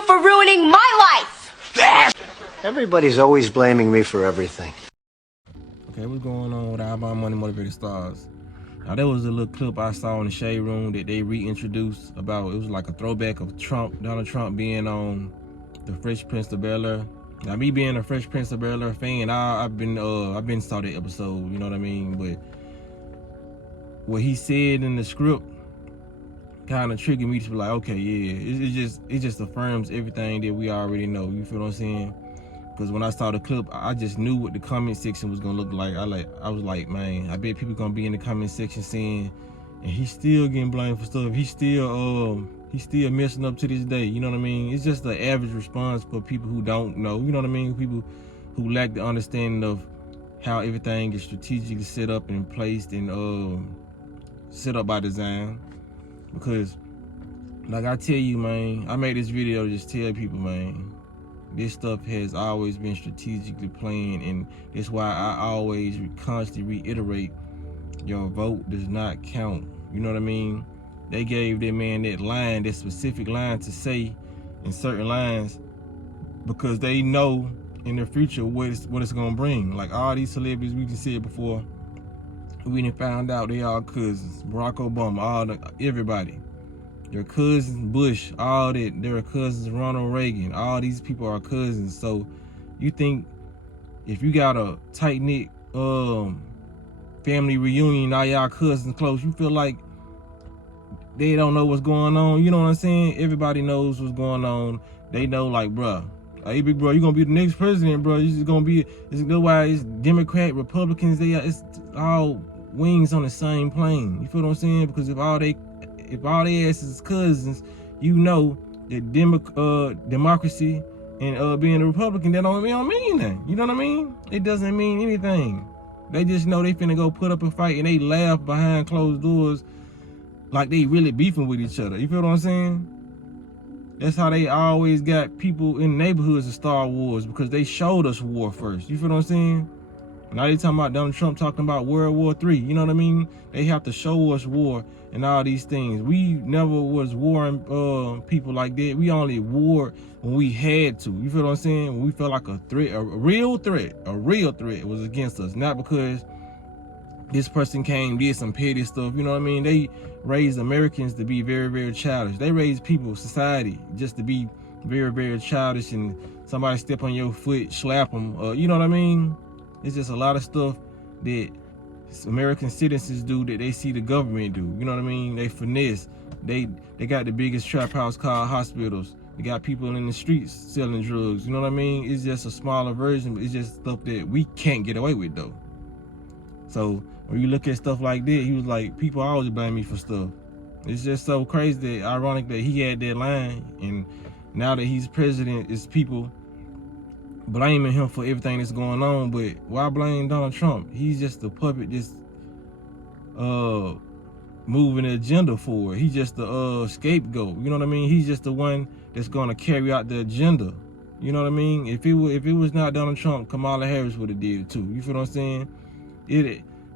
you for ruining my life! Everybody's always blaming me for everything. Okay, what's going on with Outbound Money Motivated Stars? Now, there was a little clip I saw in the Shade Room that they reintroduced about, it was like a throwback of Donald Trump being on the Fresh Prince of Bel-Air. Now, me being a Fresh Prince of Bel-Air fan, I've been saw that episode, you know what I mean? But what he said in the script kind of triggered me to be like, okay, yeah, it just affirms everything that we already know. You feel what I'm saying? Because when I saw the clip, I just knew what the comment section was gonna look like. I was like, man, I bet people gonna be in the comment section saying, and he's still getting blamed for stuff. He's still messing up to this day. You know what I mean? It's just the average response for people who don't know. You know what I mean? People who lack the understanding of how everything is strategically set up and placed and set up by design. Because, like I tell you, man, I made this video to just tell people, man, this stuff has always been strategically planned, and that's why I always constantly reiterate, your vote does not count. You know what I mean? They gave that man that specific line to say in certain lines because they know in the future what it's gonna bring. Like all these celebrities we just said before, we done found out they all cousins. Barack Obama, everybody. Their cousins, Bush, all that. Their cousins, Ronald Reagan. All these people are cousins. So you think if you got a tight-knit family reunion, all y'all cousins close, you feel like they don't know what's going on? You know what I'm saying? Everybody knows what's going on. They know, like, bruh, hey, big bro, you're going to be the next president, bro. It's going to be, it's why it's Democrat, Republicans, it's all wings on the same plane. You feel what I'm saying? Because if all they asses is cousins, you know that democracy and being a Republican, that don't mean nothing. You know what I mean? It doesn't mean anything. They just know they finna go put up a fight and they laugh behind closed doors like they really beefing with each other. You feel what I'm saying? That's how they always got people in neighborhoods to start wars, because they showed us war first. You feel what I'm saying? Now they talking about Donald Trump talking about World War III. You know what I mean? They have to show us war and all these things. We never was warring people like that. We only warred when we had to. You feel what I'm saying? When we felt like a threat, a real threat was against us. Not because this person did some petty stuff. You know what I mean? They raised Americans to be very, very childish. They raised people, society, just to be very, very childish, and somebody step on your foot, slap them. You know what I mean? It's just a lot of stuff that American citizens do that they see the government do. You know what I mean? They finesse. They got the biggest trap house called hospitals. They got people in the streets selling drugs. You know what I mean? It's just a smaller version, but it's just stuff that we can't get away with, though. So when you look at stuff like that, he was like, people always blame me for stuff. It's just so crazy, ironic that he had that line, and now that he's president, it's people blaming him for everything that's going on. But why blame Donald Trump? He's just a puppet, just moving the agenda forward. He's just the scapegoat. You know what I mean? He's just the one that's gonna carry out the agenda. You know what I mean? If it was not Donald Trump, Kamala Harris would have did it too. You feel what I'm saying?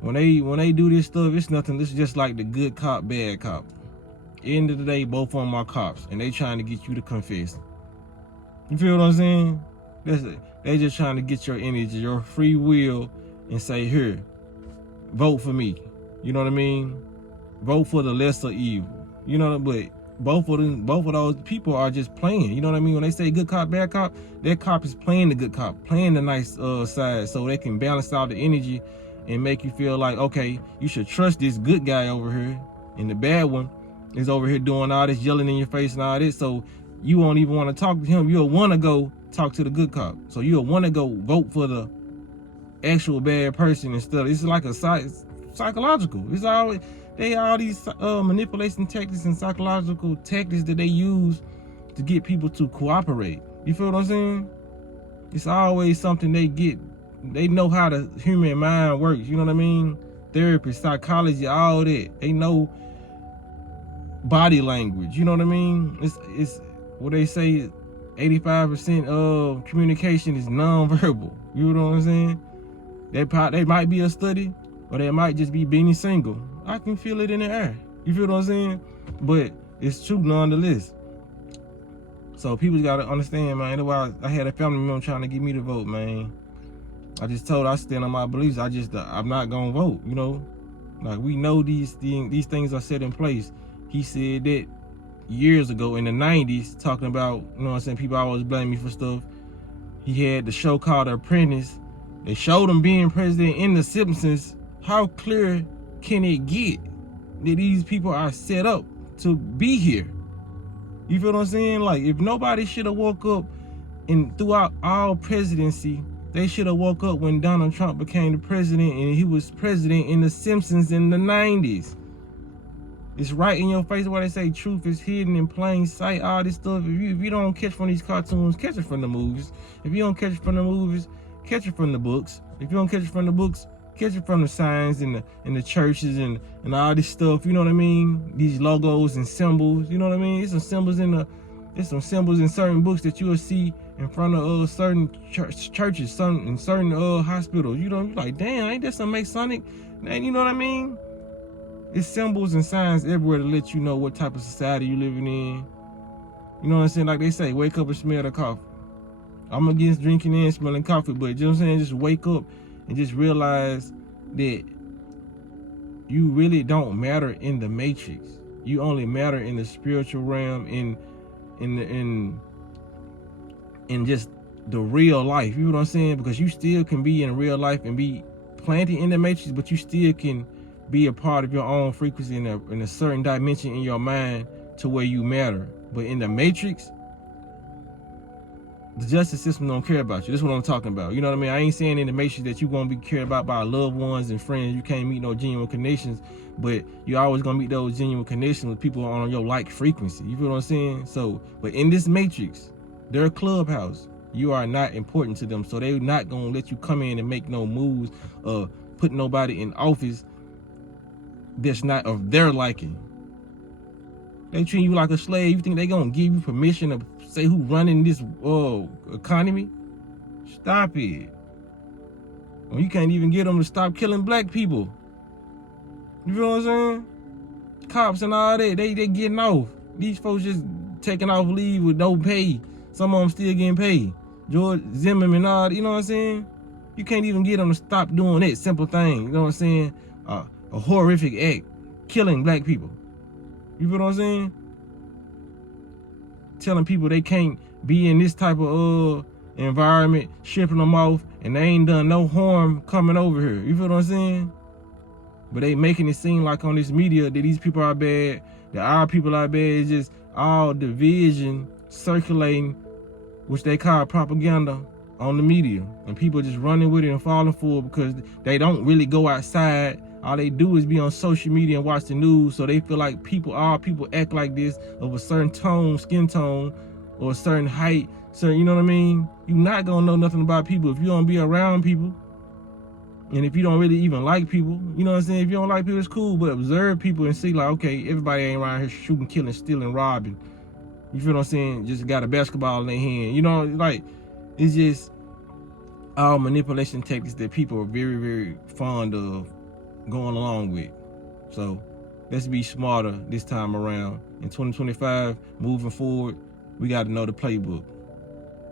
When they do this stuff, it's nothing. This is just like the good cop, bad cop. End of the day, both of them are cops, and they trying to get you to confess. You feel what I'm saying? They just trying to get your energy, your free will, and say, here, vote for me. You know what I mean? Vote for the lesser evil. You know, but both of those people are just playing. You know what I mean? When they say good cop, bad cop, that cop is playing the good cop, playing the nice side, so they can balance out the energy and make you feel like, okay, you should trust this good guy over here, and the bad one is over here doing all this, yelling in your face and all this, so you won't even want to talk to him. You'll want to go talk to the good cop. So you'll want to go vote for the actual bad person instead. It's like a psychological. It's always, all these manipulation tactics and psychological tactics that they use to get people to cooperate. You feel what I'm saying? It's always something they get. They know how the human mind works. You know what I mean? Therapy, psychology, all that. They know body language. You know what I mean? It's what they say. 85% of communication is nonverbal. You know what I'm saying? They might be a study, or they might just be Beanie Single. I can feel it in the air. You feel what I'm saying? But it's true nonetheless. So people gotta understand, man. That's why I had a family member trying to get me to vote, man. I just told her I stand on my beliefs. I'm not gonna vote, you know. Like, we know these things are set in place. He said that years ago in the 90s, talking about, you know what I'm saying, people always blame me for stuff. He had the show called The Apprentice. They showed him being president in The Simpsons. How clear can it get that these people are set up to be here? You feel what I'm saying? Like, if nobody should have woke up and throughout all presidency, they should have woke up when Donald Trump became the president, and he was president in The Simpsons in the 90s. It's right in your face where they say truth is hidden in plain sight, all this stuff. If you don't catch from these cartoons, catch it from the movies. If you don't catch it from the movies, catch it from the books. If you don't catch it from the books, catch it from the signs and the churches and all this stuff, you know what I mean? These logos and symbols, you know what I mean? It's some symbols in certain books that you will see in front of certain churches, certain hospitals. You know, you're like, damn, ain't that some Masonic? You know what I mean? It's symbols and signs everywhere to let you know what type of society you living in. You know what I'm saying? Like they say, wake up and smell the coffee. I'm against drinking and smelling coffee, but you know what I'm saying? Just wake up and just realize that you really don't matter in the matrix. You only matter in the spiritual realm, in just the real life. You know what I'm saying? Because you still can be in real life and be planted in the matrix, but you still can be a part of your own frequency in a certain dimension in your mind to where you matter. But in the matrix, the justice system don't care about you. This is what I'm talking about. You know what I mean? I ain't saying in the matrix that you gonna be cared about by loved ones and friends. You can't meet no genuine connections, but you always gonna meet those genuine connections with people on your like frequency. You feel what I'm saying? So, but in this matrix, their clubhouse, you are not important to them. So they're not gonna let you come in and make no moves or put nobody in office that's not of their liking. They treat you like a slave. You think they gonna give you permission to say who running this economy? Stop it. Well, you can't even get them to stop killing black people. You feel what I'm saying? Cops and all that, they getting off. These folks just taking off leave with no pay. Some of them still getting paid. George Zimmerman and all that, you know what I'm saying? You can't even get them to stop doing that simple thing. You know what I'm saying? A horrific act, killing black people. You feel what I'm saying? Telling people they can't be in this type of environment, shipping them off, and they ain't done no harm coming over here. You feel what I'm saying? But they making it seem like on this media that these people are bad, that our people are bad. It's just all division circulating, which they call propaganda on the media. And people just running with it and falling for it because they don't really go outside. All they do is be on social media and watch the news, so they feel like all people act like this, of a certain tone, skin tone, or a certain height. So, you know what I mean? You're not gonna know nothing about people if you don't be around people. And if you don't really even like people, you know what I'm saying? If you don't like people, it's cool, but observe people and see like, okay, everybody ain't around here shooting, killing, stealing, robbing. You feel what I'm saying? Just got a basketball in their hand. You know, like, it's just all manipulation tactics that people are very, very fond of going along with. So let's be smarter this time around. In 2025, moving forward, we got to know the playbook.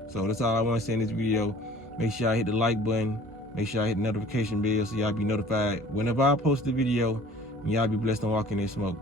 So that's all I want to say in this video. Make sure I hit the like button. Make sure I hit the notification bell so y'all be notified whenever I post a video. And y'all be blessed and walk in this smoke.